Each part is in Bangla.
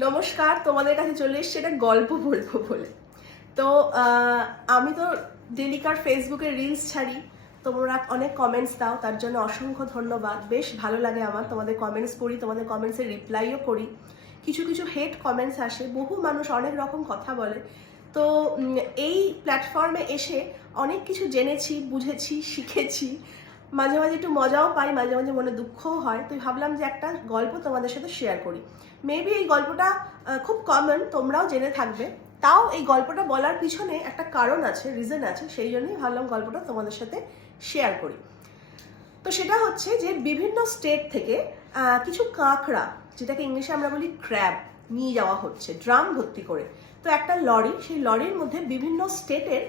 নমস্কার, তোমাদের কাছে চলে এসছে একটা গল্প বলব বলে। তো আমি তো ডেলিকার ফেসবুকে রিলস ছাড়ি, তোমরা অনেক কমেন্টস দাও, তার জন্য অসংখ্য ধন্যবাদ। বেশ ভালো লাগে আমার, তোমাদের কমেন্টস পড়ি, তোমাদের কমেন্টসের রিপ্লাইও করি কিছু কিছু হেড কমেন্টস আসে, বহু মানুষ অনেক রকম কথা বলে। তো এই প্ল্যাটফর্মে এসে অনেক কিছু জেনেছি, বুঝেছি, শিখেছি। মাঝে মাঝে একটু মজাও পাই, মাঝে মাঝে মনে দুঃখও হয়। তো ভাবলাম যে একটা গল্প তোমাদের সাথে শেয়ার করি। মেবি এই গল্পটা খুব কমন তোমরাও জেনে থাকবে। তাও এই গল্পটা বলার পিছনে একটা কারণ আছে রিজন আছে, সেই জন্যই ভাবলাম গল্পটা তোমাদের সাথে শেয়ার করি। তো সেটা হচ্ছে যে বিভিন্ন স্টেট থেকে কিছু কাঁকড়া, যেটাকে ইংলিশে আমরা বলি ক্র্যাব নিয়ে যাওয়া হচ্ছে ড্রাম ভর্তি করে। তো একটা লরি, সেই লরির মধ্যে বিভিন্ন স্টেটের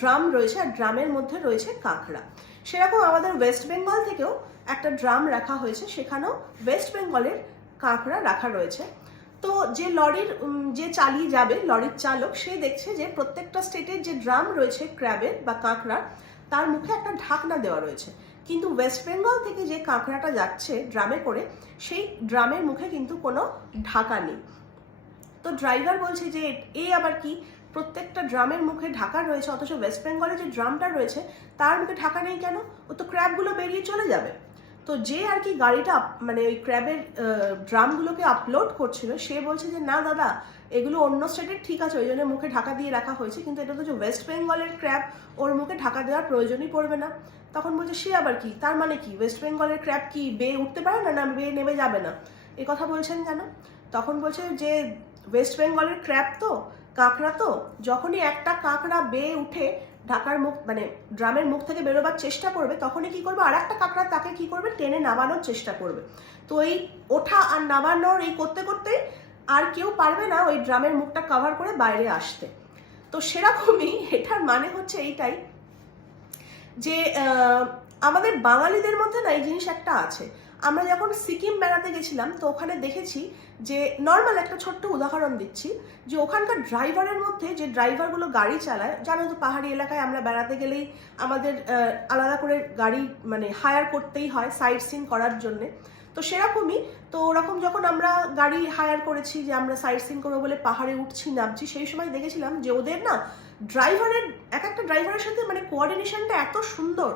ড্রাম রয়েছে, আর ড্রামের মধ্যে রয়েছে কাঁকড়া। সেরকম আমাদের ওয়েস্ট বেঙ্গল থেকেও একটা ড্রাম রাখা হয়েছে, সেখানেও ওয়েস্ট বেঙ্গলের কাঁকড়া রাখা রয়েছে। তো যে লরির যে চালিয়ে যাবে, লরির চালক, সে দেখছে যে প্রত্যেকটা স্টেটের যে ড্রাম রয়েছে ক্র্যাবের বা কাঁকড়ার, তার মুখে একটা ঢাকনা দেওয়া রয়েছে। কিন্তু ওয়েস্ট বেঙ্গল থেকে যে কাঁকড়াটা যাচ্ছে ড্রামে করে, সেই ড্রামের মুখে কিন্তু কোনো ঢাকা নেই। তো ড্রাইভার বলছে যে, এ আবার কি? প্রত্যেকটা ড্রামের মুখে ঢাকা রয়েছে, অথচ ওয়েস্ট বেঙ্গলে যে ড্রামটা রয়েছে, তার মুখে ঢাকা নেই কেন? ও তো ক্র্যাবগুলো বেরিয়ে চলে যাবে। তো যে আর কি গাড়িটা মানে ওই ক্র্যাবের ড্রামগুলোকে আপলোড করছিল, সে বলছে যে, না দাদা, এগুলো অন্য স্টেটের ঠিক আছে, ওই জন্য মুখে ঢাকা দিয়ে রাখা হয়েছে, কিন্তু এটা তো যে ওয়েস্ট বেঙ্গলের ক্র্যাব, ওর মুখে ঢাকা দেওয়ার প্রয়োজনই পড়বে না। তখন বলছে, সে আবার কি? তার মানে কি? ওয়েস্ট বেঙ্গলের ক্র্যাব কি বেয়ে উঠতে পারে না না বেয়ে নেমে যাবে না? এ কথা বলছেন কেন? তখন বলছে যে ওয়েস্ট বেঙ্গলের ক্র্যাব তো কাঁকড়া তো, যখনই একটা কাঁকড়া বেয়ে উঠে ঢাকার মুখ মানে ড্রামের মুখ থেকে বেরোবার চেষ্টা করবে, তখনই কি করবে? আর একটা কাঁকড়া তাকে কি করবে? টেনে নামানোর চেষ্টা করবে। তো এই ওঠা আর নামানোর এই করতে করতে আর কেউ পারবে না ওই ড্রামের মুখটা কভার করে বাইরে আসতে। তো সেরকমই এটার মানে হচ্ছে এইটাই যে আমাদের বাঙালিদের মধ্যে না এই জিনিস একটা আছে। আমরা যখন সিকিম বেড়াতে গেছিলাম, তো ওখানে দেখেছি যে নর্মাল একটা ছোট্ট উদাহরণ দিচ্ছি, যে ওখানকার ড্রাইভারের মধ্যে যে ড্রাইভারগুলো গাড়ি চালায়, জানো তো পাহাড়ি এলাকায় আমরা বেড়াতে গেলেই আমাদের আলাদা করে গাড়ি মানে হায়ার করতেই হয় সাইট সিন করার জন্যে। তো সেরকমই, তো ওরকম যখন আমরা গাড়ি হায়ার করেছি যে আমরা সাইট সিন করব বলে পাহাড়ে উঠছি, নামছি, সেই সময় দেখেছিলাম যে ওদের না ড্রাইভারের, এক একটা ড্রাইভারের সাথে মানে কোঅর্ডিনেশনটা এত সুন্দর,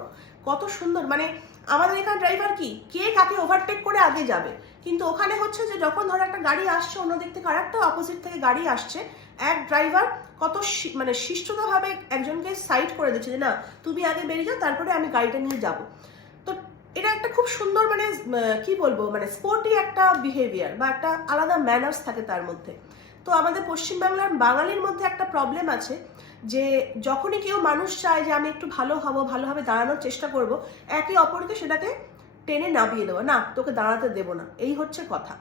কত সুন্দর। মানে আমাদের এখানে ড্রাইভার কি? কে কাকে ওভারটেক করে আগে যাবে? কিন্তু ওখানে হচ্ছে যে যখন ধরো একটা গাড়ি আসছে অন্য দিক থেকে আরেকটা অপোজিট থেকে গাড়ি আসছে, এক ড্রাইভার কত মানে শিষ্টতাভাবে একজনকে সাইড করে দিচ্ছে যে, না, তুমি আগে বেরিয়ে যাও, তারপরে আমি গাড়িটা নিয়ে যাব। তো এটা একটা খুব সুন্দর মানে কি বলব? মানে স্পোর্টি একটা বিহেভিয়ার বা একটা আলাদা ম্যানার্স থাকে তার মধ্যে। তো আমাদের পশ্চিমবাংলার বাঙালির মধ্যে একটা প্রবলেম আছে যে যখনই কেউ মানুষ চায় যে আমি একটু ভালো হব, ভালোভাবে দাঁড়ানোর চেষ্টা করব, একে অপরকে সেটাকে টেনে নামিয়ে দেবো। না, তোকে দাঁড়াতে দেবো না। এই হচ্ছে কথা।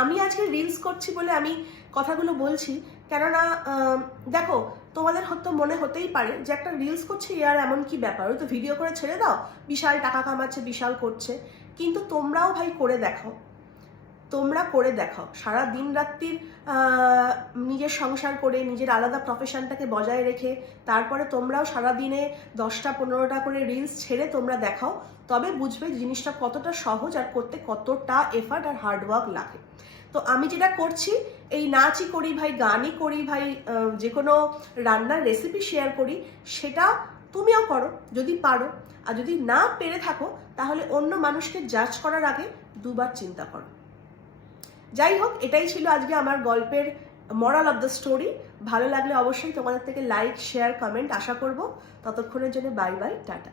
আমি আজকে রিলস করছি বলে আমি কথাগুলো বলছি, কেননা দেখো, তোমাদের হয়তো মনে হতেই পারে যে একটা রিলস করছে আর এমন কি ব্যাপার? ওই তো ভিডিও করে ছেড়ে দাও, বিশাল টাকা কামাচ্ছে, বিশাল করছে। কিন্তু তোমরাও ভাই করে দেখো তোমরা করে দেখাও। সারা দিন রাত্রির নিজের সংসার করে, নিজের আলাদা প্রফেশনটাকে বজায় রেখে, তারপরে তোমরাও সারা দিনে দশটা, পনেরোটা করে রিলস ছেড়ে তোমরা দেখাও। তবে বুঝবে জিনিসটা কতটা সহজ আর করতে কতটা এফার্ট আর হার্ডওয়ার্ক লাগে। তো আমি যেটা করছি, এই নাচই করি ভাই, গানই করি ভাই যে কোনো রান্নার রেসিপি শেয়ার করি, সেটা তুমিও করো, যদি পারো। আর যদি না পেরে থাকো, তাহলে অন্য মানুষকে জাজ করার আগে দুবার চিন্তা করো। যাই হোক, এটাই ছিল আজকে আমার গল্পের মরাল অফ দ্য স্টোরি ভালো লাগলে অবশ্যই তোমাদের থেকে লাইক শেয়ার কমেন্ট আশা করব। ততক্ষণের জন্য বাই বাই টাটা।